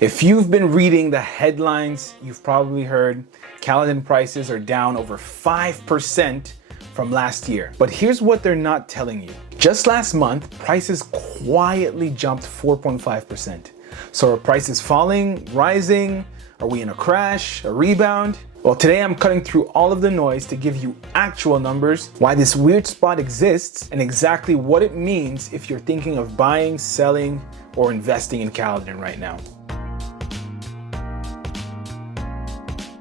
If you've been reading the headlines, you've probably heard Caledon prices are down over 5% from last year. But here's what they're not telling you. Just last month, prices quietly jumped 4.5%. So are prices falling, rising? Are we in a crash, a rebound? Well, today I'm cutting through all of the noise to give you actual numbers, why this weird spot exists, and exactly what it means if you're thinking of buying, selling, or investing in Caledon right now.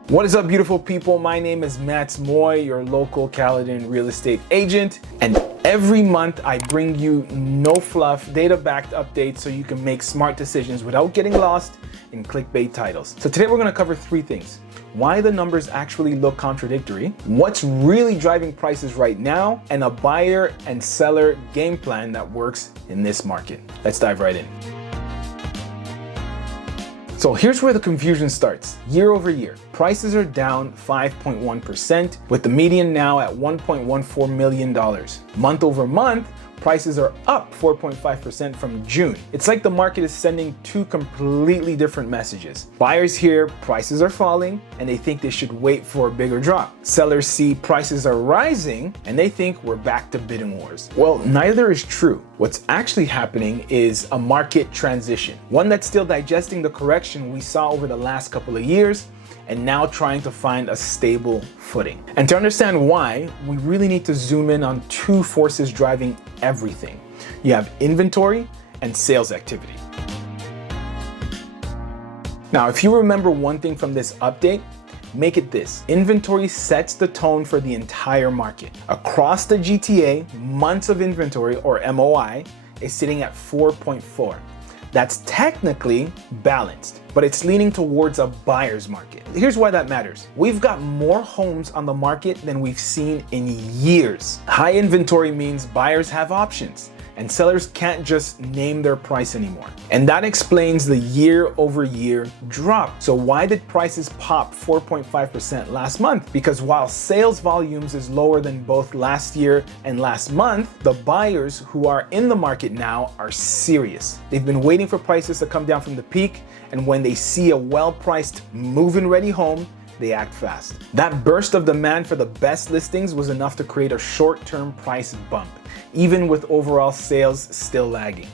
What is up, beautiful people? My name is Matt Moy, your local Caledon real estate agent. And every month I bring you no fluff, data-backed updates so you can make smart decisions without getting lost in clickbait titles. So today we're gonna cover three things. Why the numbers actually look contradictory, what's really driving prices right now, and a buyer and seller game plan that works in this market. Let's dive right in. So here's where the confusion starts. Year over year, prices are down 5.1%, with the median now at $1.14 million. Month over month, prices are up 4.5% from June. It's like the market is sending two completely different messages. Buyers hear prices are falling and they think they should wait for a bigger drop. Sellers see prices are rising and they think we're back to bidding wars. Well, neither is true. What's actually happening is a market transition, one that's still digesting the correction we saw over the last couple of years and now trying to find a stable footing. And to understand why, we really need to zoom in on two forces driving everything. You have inventory and sales activity. Now, if you remember one thing from this update, make it this. Inventory sets the tone for the entire market. Across the GTA, months of inventory, or MOI, is sitting at 4.4. That's technically balanced, but it's leaning towards a buyer's market. Here's why that matters. We've got more homes on the market than we've seen in years. High inventory means buyers have options, and sellers can't just name their price anymore. And that explains the year over year drop. So why did prices pop 4.5% last month? Because while sales volumes is lower than both last year and last month, the buyers who are in the market now are serious. They've been waiting for prices to come down from the peak, and when they see a well-priced move-in ready home, they act fast. That burst of demand for the best listings was enough to create a short-term price bump, even with overall sales still lagging.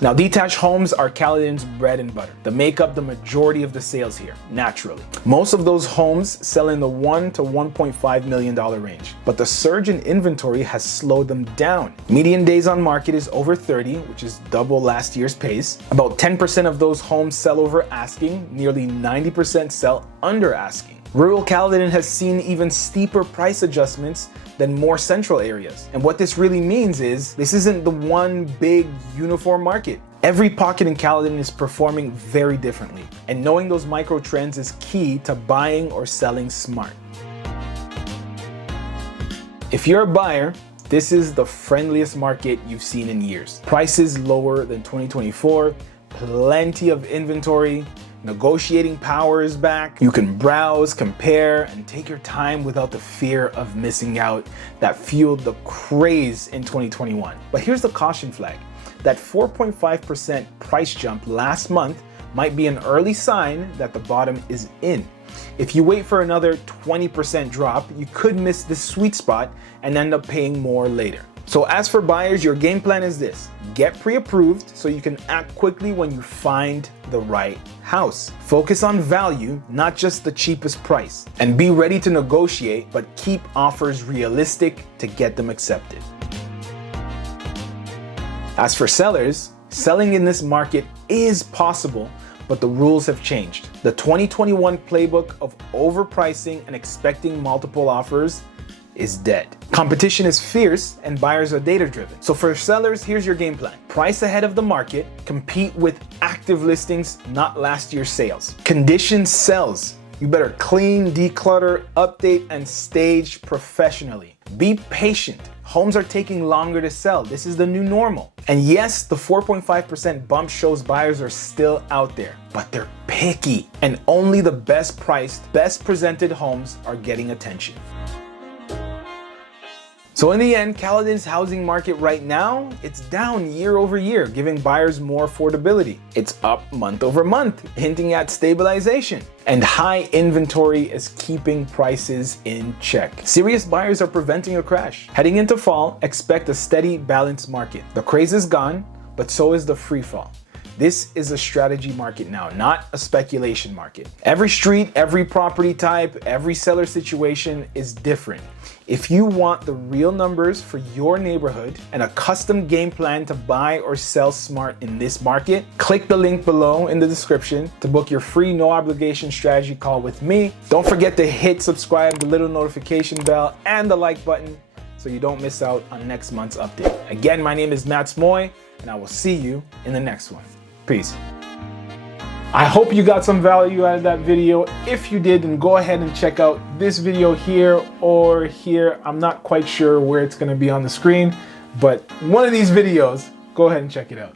Now, detached homes are Caledon's bread and butter. They make up the majority of the sales here, naturally. Most of those homes sell in the $1 to $1.5 million range, but the surge in inventory has slowed them down. Median days on market is over 30, which is double last year's pace. About 10% of those homes sell over asking, nearly 90% sell under asking. Rural Caledon has seen even steeper price adjustments than more central areas. And what this really means is this isn't the one big uniform market. Every pocket in Caledon is performing very differently. And knowing those micro trends is key to buying or selling smart. If you're a buyer, this is the friendliest market you've seen in years. Prices lower than 2024, plenty of inventory, negotiating power is back. You can browse, compare, and take your time without the fear of missing out that fueled the craze in 2021. But here's the caution flag. That 4.5% price jump last month might be an early sign that the bottom is in. If you wait for another 20% drop, you could miss the sweet spot and end up paying more later. So as for buyers, your game plan is this. Get pre-approved so you can act quickly when you find the right house. Focus on value, not just the cheapest price. And be ready to negotiate, but keep offers realistic to get them accepted. As for sellers, selling in this market is possible, but the rules have changed. The 2021 playbook of overpricing and expecting multiple offers is dead. Competition is fierce and buyers are data-driven. So for sellers, here's your game plan. Price ahead of the market, compete with active listings, not last year's sales. Condition sells. You better clean, declutter, update, and stage professionally. Be patient. Homes are taking longer to sell. This is the new normal. And yes, the 4.5% bump shows buyers are still out there, but they're picky. And only the best priced, best presented homes are getting attention. So in the end, Caledon's housing market right now, it's down year over year, giving buyers more affordability. It's up month over month, hinting at stabilization. And high inventory is keeping prices in check. Serious buyers are preventing a crash. Heading into fall, expect a steady, balanced market. The craze is gone, but so is the free fall. This is a strategy market now, not a speculation market. Every street, every property type, every seller situation is different. If you want the real numbers for your neighborhood and a custom game plan to buy or sell smart in this market, click the link below in the description to book your free no obligation strategy call with me. Don't forget to hit subscribe, the little notification bell, and the like button so you don't miss out on next month's update. Again, my name is Matt Smoy, and I will see you in the next one. Peace. I hope you got some value out of that video. If you did, then go ahead and check out this video here or here. I'm not quite sure where it's going to be on the screen, but one of these videos, go ahead and check it out.